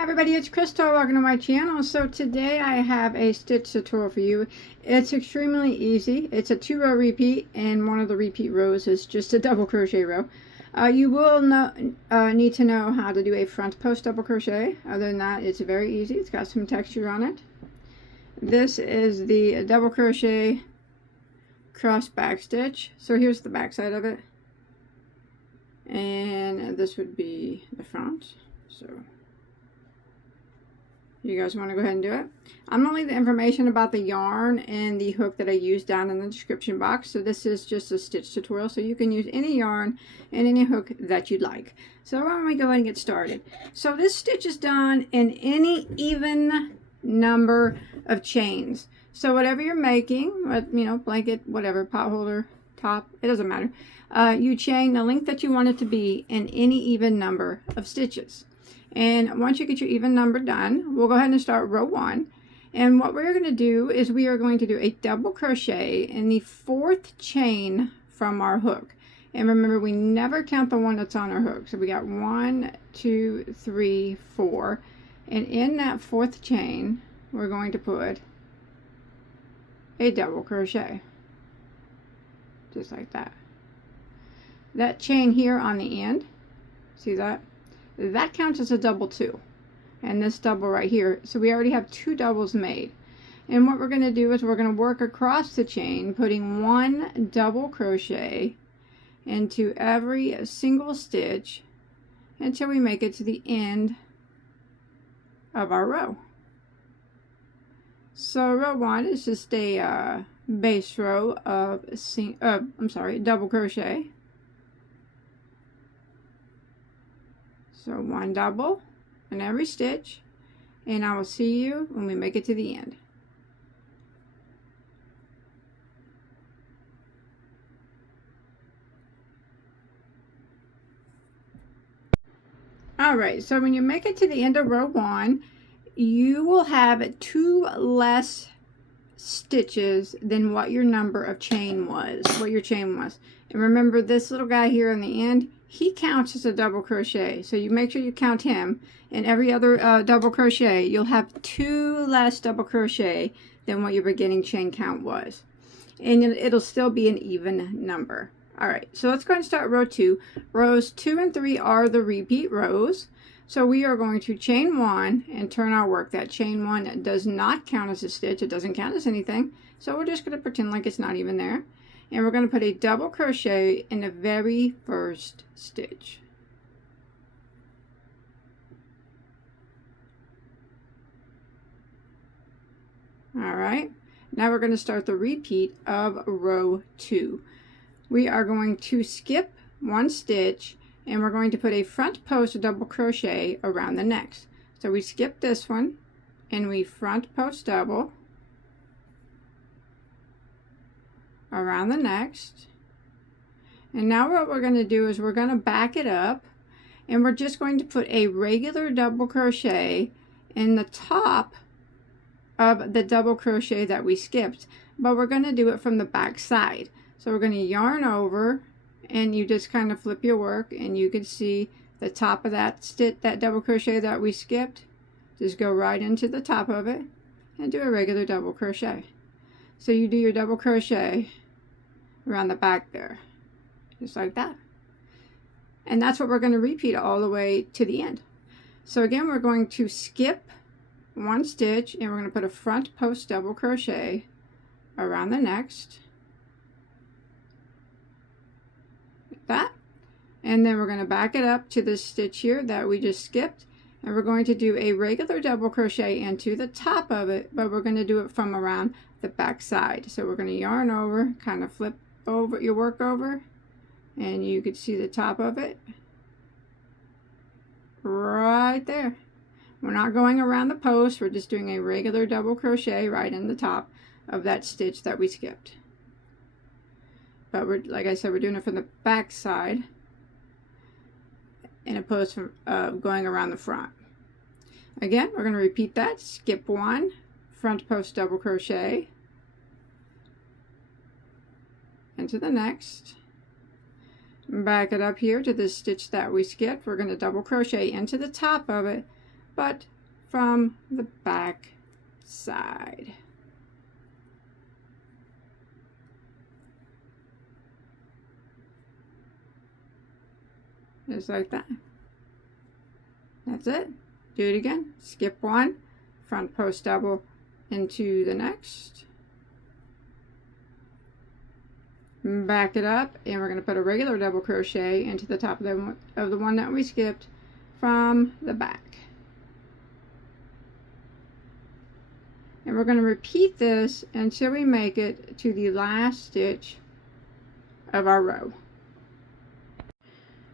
Hi everybody, it's Crystal. Welcome to my channel. So today I have a stitch tutorial for you. It's extremely easy. It's a 2-row repeat, and one of the repeat rows is just a double crochet row. You will need to know how to do a front post double crochet. Other than that, it's very easy. It's got some texture on it. This is the double crochet cross back stitch. So here's the back side of it, and this would be the front. So you guys want to go ahead and do it. I'm going to leave the information about the yarn and the hook that I used down in the description box. So this is just a stitch tutorial, so you can use any yarn and any hook that you'd like. So why don't we go ahead and get started. So this stitch is done in any even number of chains. So whatever you're making, you know, blanket, whatever, pot holder, top, it doesn't matter. You chain the length that you want it to be in any even number of stitches. And once you get your even number done, we'll go ahead and start row 1. And what we're going to do is we are going to do a double crochet in the 4th chain from our hook. And remember, we never count the one that's on our hook. So we got 1, 2, 3, 4. And in that 4th chain, we're going to put a double crochet. Just like that. That chain here on the end, see that? That counts as a double 2, and this double right here. So we already have 2 doubles made. And what we're going to do is we're going to work across the chain, putting 1 double crochet into every single stitch until we make it to the end of our row. So row 1 is just a base row of double crochet. So 1 double in every stitch, and I will see you when we make it to the end. Alright, so when you make it to the end of row 1, you will have 2 less stitches than what your number of chain was, And remember, this little guy here on the end, he counts as a double crochet. So you make sure you count him. And every other double crochet, you'll have 2 less double crochet than what your beginning chain count was. And it'll still be an even number. Alright, so let's go ahead and start row 2. Rows 2 and 3 are the repeat rows. So we are going to chain 1 and turn our work. That chain 1 does not count as a stitch. It doesn't count as anything. So we're just going to pretend like it's not even there. And we're going to put a double crochet in the very first stitch. Alright, now we're going to start the repeat of row 2. We are going to skip 1 stitch, and we're going to put a front post double crochet around the next. So we skip this one, and we front post double around the next. And now what we're going to do is we're going to back it up, and we're just going to put a regular double crochet in the top of the double crochet that we skipped, but we're going to do it from the back side. So we're going to yarn over, and you just kind of flip your work, and you can see the top of that stitch, that double crochet that we skipped. Just go right into the top of it and do a regular double crochet. So you do your double crochet around the back there, just like that. And that's what we're going to repeat all the way to the end. So again, we're going to skip 1 stitch, and we're going to put a front post double crochet around the next, like that. And then we're going to back it up to this stitch here that we just skipped, and we're going to do a regular double crochet into the top of it, but we're going to do it from around the back side. So we're going to yarn over, kind of flip over your work over, and you could see the top of it right there. We're not going around the post, we're just doing a regular double crochet right in the top of that stitch that we skipped. But we're, like I said, we're doing it from the back side in opposed from going around the front. Again, we're going to repeat that. Skip 1, front post double crochet into the next, back it up here to the stitch that we skipped. We're going to double crochet into the top of it, but from the back side. Just like that. That's it. Do it again. Skip one, front post double into the next. Back it up, and we're going to put a regular double crochet into the top of the one that we skipped from the back. And we're going to repeat this until we make it to the last stitch of our row.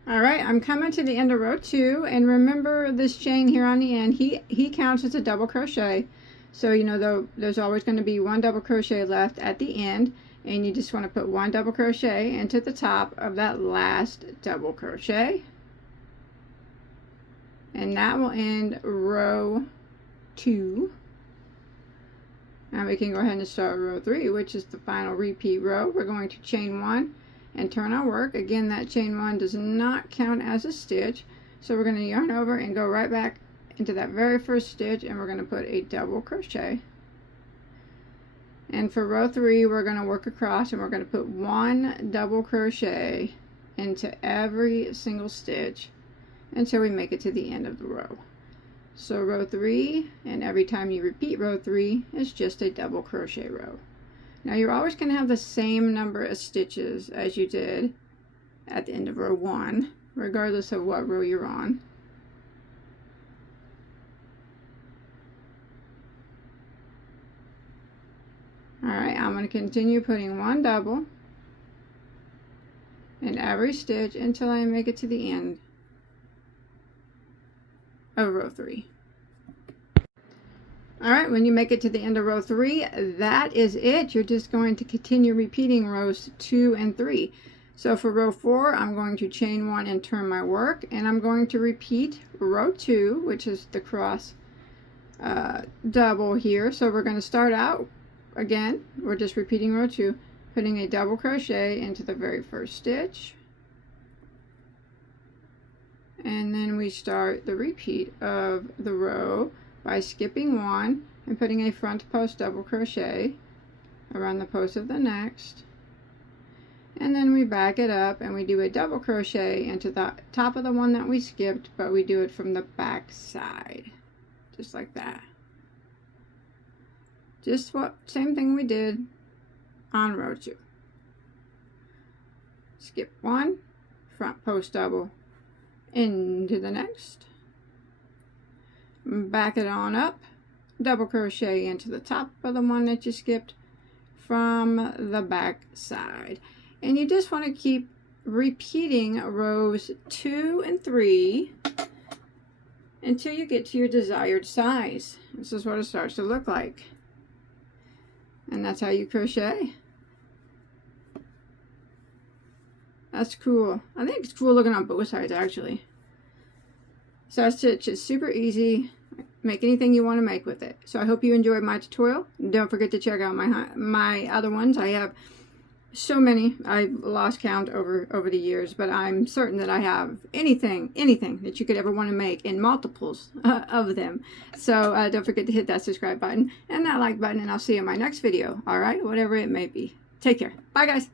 Alright, I'm coming to the end of row 2, and remember this chain here on the end, he counts as a double crochet. So you know there's always going to be one double crochet left at the end, and you just want to put one double crochet into the top of that last double crochet. And that will end row 2. Now we can go ahead and start row 3, which is the final repeat row. We're going to chain 1 and turn our work. Again, that chain 1 does not count as a stitch, so we're going to yarn over and go right back into that very first stitch, and we're going to put a double crochet. And for row 3, we're going to work across, and we're going to put one double crochet into every single stitch until we make it to the end of the row. So row 3, and every time you repeat row 3 is just a double crochet row. Now you're always going to have the same number of stitches as you did at the end of row 1, regardless of what row you're on. Alright, I'm going to continue putting one double in every stitch until I make it to the end of row 3. Alright, when you make it to the end of row 3, that is it. You're just going to continue repeating rows 2 and 3. So for row 4, I'm going to chain 1 and turn my work, and I'm going to repeat row 2, which is the cross double here. So we're going to start out again, we're just repeating row 2, putting a double crochet into the very first stitch, and then we start the repeat of the row by skipping 1 and putting a front post double crochet around the post of the next, and then we back it up and we do a double crochet into the top of the one that we skipped, but we do it from the back side, just like that. Just same thing we did on row 2. Skip 1, front post double into the next, back it on up, double crochet into the top of the one that you skipped from the back side. And you just want to keep repeating rows 2 and 3 until you get to your desired size. This is what it starts to look like. And that's how you crochet. That's cool. I think it's cool looking on both sides, actually. So stitch is super easy. Make anything you want to make with it. So I hope you enjoyed my tutorial. Don't forget to check out my other ones. I have so many. I've lost count over the years, but I'm certain that I have anything that you could ever want to make in multiples of them. So don't forget to hit that subscribe button and that like button, and I'll see you in my next video. All right, whatever it may be. Take care. Bye, guys.